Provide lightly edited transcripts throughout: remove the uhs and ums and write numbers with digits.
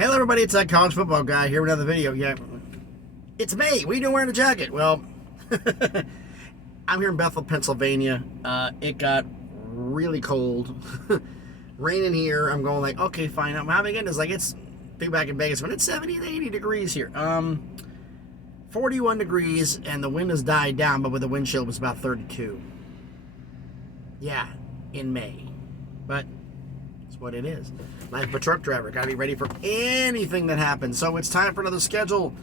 Hello everybody, it's that college football guy here with another video. Yeah, it's May. What are you doing wearing a jacket? Well, I'm here in Bethel, Pennsylvania. It got really cold. Raining here. I'm going like, okay, fine. I'm having it. It's like it's big back in Vegas when it's 70 and 80 degrees here. 41 degrees and the wind has died down, but with the wind chill it was about 32. Yeah, in May. But it's what it is. Life of a truck driver. Got to be ready for anything that happens. So it's time for another schedule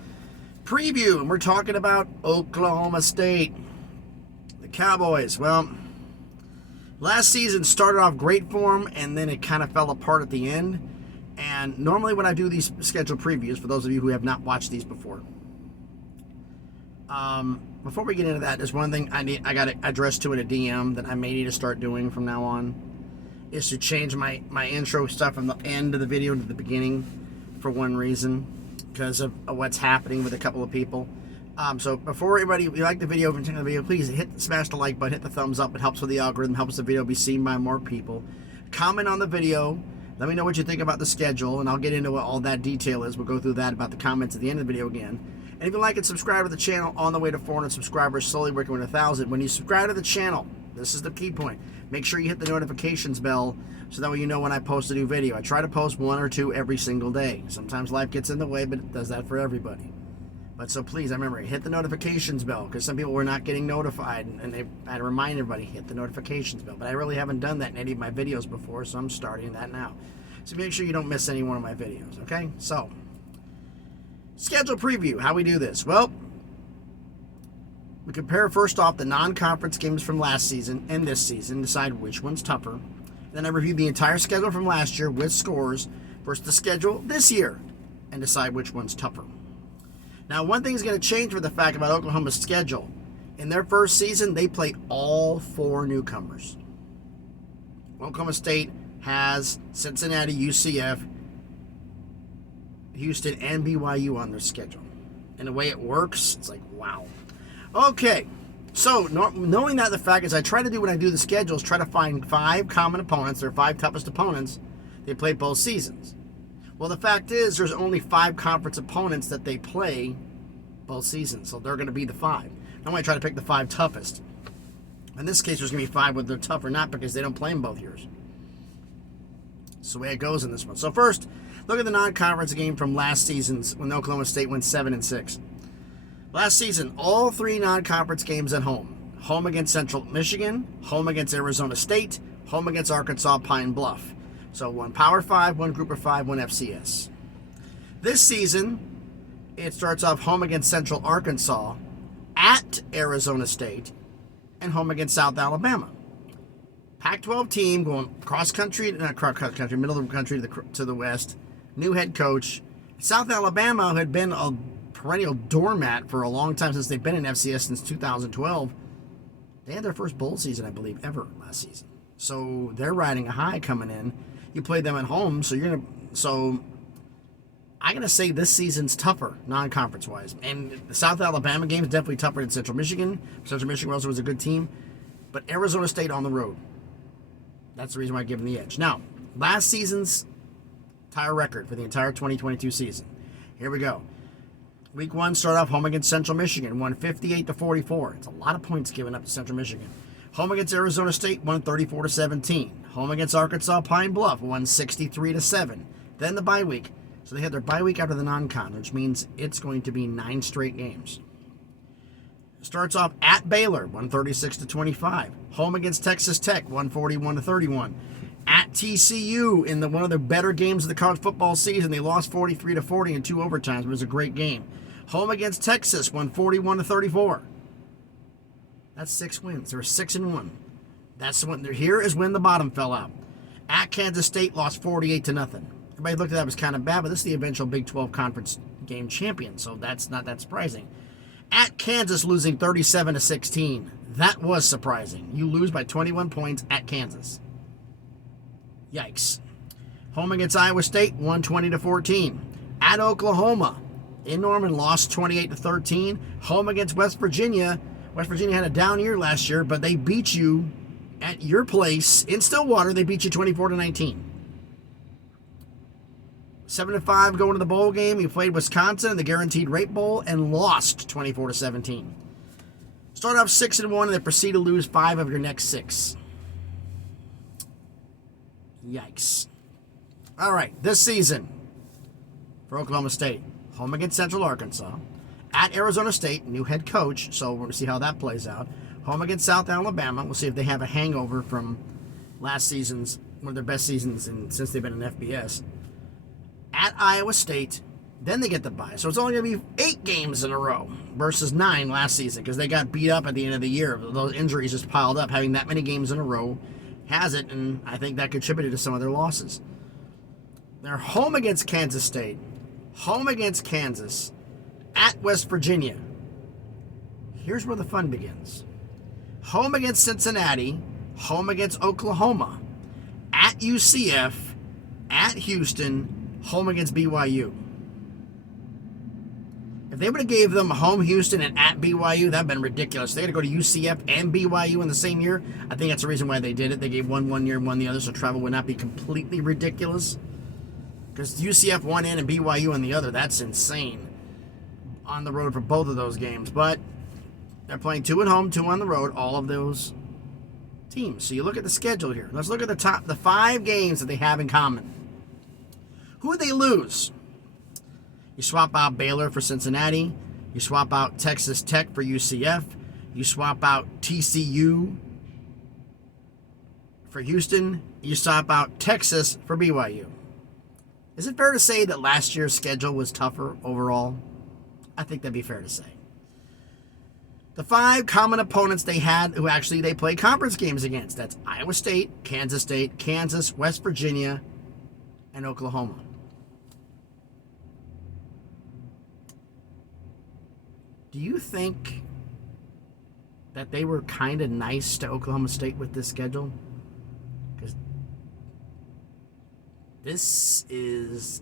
preview. And we're talking about Oklahoma State. The Cowboys. Well, last season started off great for them, and then it kind of fell apart at the end. And normally when I do these schedule previews, for those of you who have not watched these before, before we get into that, there's one thing I got to address to in a DM that I may need to start doing from now on. Is to change my intro stuff from the end of the video to the beginning for one reason, because of what's happening with a couple of people. So before everybody, if you like the video, please smash the like button, hit the thumbs up. It helps with the algorithm, helps the video be seen by more people. Comment on the video. Let me know what you think about the schedule, and I'll get into what all that detail is. We'll go through that about the comments at the end of the video again. And if you like it, subscribe to the channel. On the way to 400 subscribers, slowly working with 1,000. When you subscribe to the channel, this is the key point. Make sure you hit the notifications bell so that way you know when I post a new video. I try to post 1 or 2 every single day. Sometimes life gets in the way, but it does that for everybody. But so please, remember, hit the notifications bell, because some people were not getting notified, and I had to remind everybody, hit the notifications bell. But I really haven't done that in any of my videos before, so I'm starting that now. So make sure you don't miss any one of my videos, okay? So, schedule preview, how we do this. Well, we compare first off the non-conference games from last season and this season, decide which one's tougher. Then I review the entire schedule from last year with scores versus the schedule this year and decide which one's tougher. Now, one thing is going to change with the fact about Oklahoma's schedule. In their first season, they play all 4 newcomers. Oklahoma State has Cincinnati, UCF, Houston, and BYU on their schedule. And the way it works, it's like, wow. Okay, so knowing that, the fact is I try to do when I do the schedules, try to find 5 common opponents, or 5 toughest opponents they play both seasons. Well, the fact is there's only 5 conference opponents that they play both seasons, so they're going to be the 5. Normally I try to pick the 5 toughest. In this case, there's going to be 5 whether they're tough or not, because they don't play them both years. That's the way it goes in this one. So first, look at the non-conference game from last season's when Oklahoma State went 7-6. Last season, all 3 non-conference games at home. Home against Central Michigan, home against Arizona State, home against Arkansas Pine Bluff. So 1 Power 5, 1 Group of 5, 1 FCS. This season, it starts off home against Central Arkansas, at Arizona State, and home against South Alabama. Pac-12 team going cross-country, not cross-country, middle of the country to the west. New head coach. South Alabama had been a perennial doormat for a long time since they've been in FCS since 2012. They had their first bowl season, I believe, ever last season. So they're riding a high coming in. You play them at home, so I'm gonna say this season's tougher, non-conference wise. And the South Alabama game is definitely tougher than Central Michigan. Central Michigan also was a good team, but Arizona State on the road. That's the reason why I give them the edge. Now, last season's entire record for the entire 2022 season. Here we go. Week 1 started off home against Central Michigan, won 58-44. It's a lot of points given up to Central Michigan. Home against Arizona State, won 34-17. Home against Arkansas Pine Bluff, won 63-7. Then the bye week. So they had their bye week after the non-con, which means it's going to be 9 straight games. Starts off at Baylor, 136-25. Home against Texas Tech, 141-31. At TCU in one of the better games of the college football season, they lost 43-40 in 2 overtimes, but it was a great game. Home against Texas, 141-34. That's 6 wins. They were 6-1. That's when here is when the bottom fell out. At Kansas State, lost 48-0. Everybody looked at that as kind of bad, but this is the eventual Big 12 conference game champion, so that's not that surprising. At Kansas, losing 37-16. That was surprising. You lose by 21 points at Kansas. Yikes. Home against Iowa State, 120-14. At Oklahoma, in Norman, lost 28-13. Home against West Virginia. West Virginia had a down year last year, but they beat you at your place in Stillwater. They beat you 24-19. 7-5 going to the bowl game. You played Wisconsin in the Guaranteed Rate Bowl and lost 24-17. Start off 6-1 and then proceed to lose 5 of your next 6. Yikes. All right, this season for Oklahoma State, home against Central Arkansas, at Arizona State, new head coach, so we're going to see how that plays out. Home against South Alabama. We'll see if they have a hangover from last season's, one of their best seasons since they've been in FBS. At Iowa State, then they get the bye. So it's only going to be 8 games in a row versus 9 last season because they got beat up at the end of the year. Those injuries just piled up. Having that many games in a row has it, and I think that contributed to some of their losses. They're home against Kansas State, home against Kansas, at West Virginia. Here's where the fun begins. Home against Cincinnati, home against Oklahoma, at UCF, at Houston, home against BYU. If they would have gave them home Houston and at BYU, that would have been ridiculous. They had to go to UCF and BYU in the same year. I think that's the reason why they did it. They gave one year and one the other, so travel would not be completely ridiculous. Because UCF one in and BYU in the other, that's insane. On the road for both of those games. But they're playing 2 at home, 2 on the road, all of those teams. So you look at the schedule here. Let's look at the 5 games that they have in common. Who would they lose? You swap out Baylor for Cincinnati. You swap out Texas Tech for UCF. You swap out TCU for Houston. You swap out Texas for BYU. Is it fair to say that last year's schedule was tougher overall? I think that'd be fair to say. The 5 common opponents they had who actually they played conference games against. That's Iowa State, Kansas, West Virginia, and Oklahoma. Do you think that they were kind of nice to Oklahoma State with this schedule? Because this is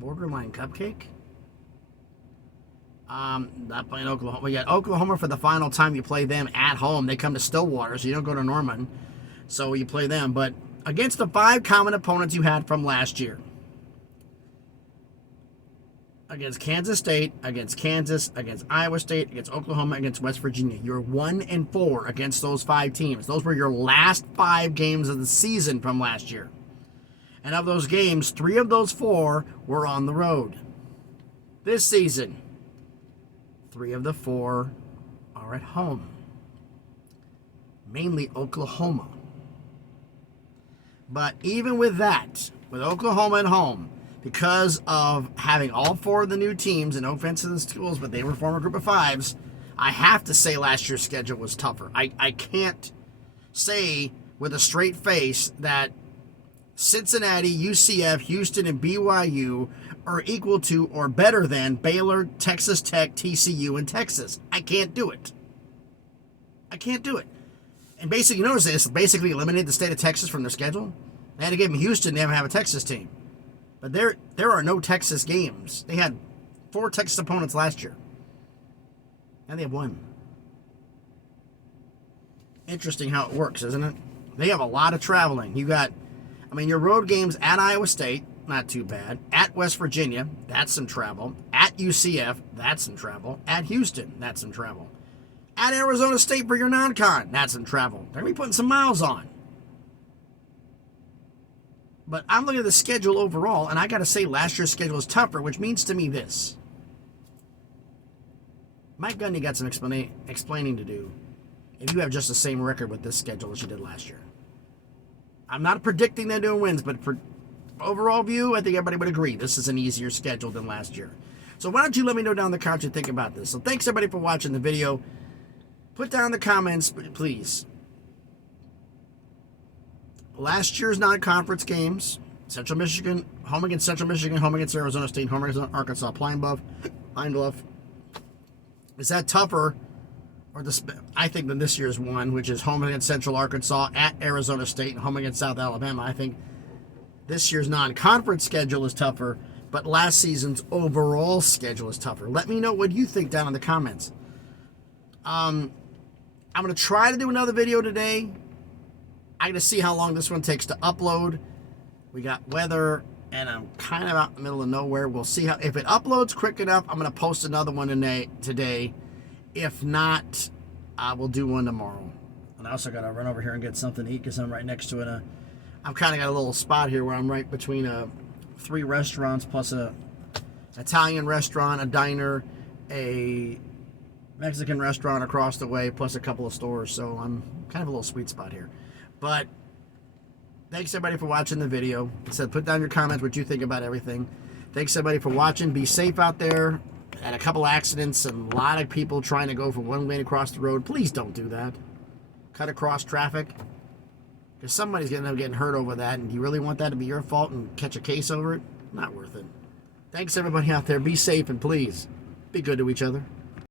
borderline cupcake. Not playing Oklahoma. We got Oklahoma for the final time. You play them at home. They come to Stillwater, so you don't go to Norman. So you play them. But against the 5 common opponents you had from last year. Against Kansas State, against Kansas, against Iowa State, against Oklahoma, against West Virginia. You're 1-4 against those 5 teams. Those were your last 5 games of the season from last year. And of those games, 3 of those 4 were on the road. This season, 3 of the 4 are at home. Mainly Oklahoma. But even with that, with Oklahoma at home, because of having all 4 of the new teams, and no offense to the schools, but they were former group of 5s, I have to say last year's schedule was tougher. I can't say with a straight face that Cincinnati, UCF, Houston, and BYU are equal to or better than Baylor, Texas Tech, TCU, and Texas. I can't do it. I can't do it. And basically, you notice this, basically eliminated the state of Texas from their schedule. They had to give them Houston, they haven't have a Texas team. But there are no Texas games. They had 4 Texas opponents last year. And they have 1. Interesting how it works, isn't it? They have a lot of traveling. You got, your road games at Iowa State, not too bad. At West Virginia, that's some travel. At UCF, that's some travel. At Houston, that's some travel. At Arizona State for your non-con, that's some travel. They're going to be putting some miles on. But I'm looking at the schedule overall, and I got to say last year's schedule is tougher, which means to me this. Mike Gundy got some explaining to do if you have just the same record with this schedule as you did last year. I'm not predicting them doing wins, but for overall view, I think everybody would agree this is an easier schedule than last year. So why don't you let me know down in the comments what you think about this. So thanks everybody for watching the video. Put down in the comments, please. Last year's non-conference games, Central Michigan, home against Central Michigan, home against Arizona State, home against Arkansas, Pine Bluff. Is that tougher? I think than this year's one, which is home against Central Arkansas, at Arizona State, and home against South Alabama. I think this year's non-conference schedule is tougher, but last season's overall schedule is tougher. Let me know what you think down in the comments. I'm going to try to do another video today. I'm going to see how long this one takes to upload. We got weather and I'm kind of out in the middle of nowhere. We'll see how, if it uploads quick enough, I'm going to post another one today. If not, I will do one tomorrow. And I also got to run over here and get something to eat because I'm right next to it. I've kind of got a little spot here where I'm right between 3 restaurants plus a Italian restaurant, a diner, a Mexican restaurant across the way, plus a couple of stores. So I'm kind of a little sweet spot here. But thanks everybody for watching the video. I said, put down your comments what you think about everything. Thanks everybody for watching. Be safe out there. Had a couple accidents and a lot of people trying to go from one lane across the road. Please don't do that. Cut across traffic. Because somebody's going to end up getting hurt over that. And you really want that to be your fault and catch a case over it? Not worth it. Thanks everybody out there. Be safe and please be good to each other.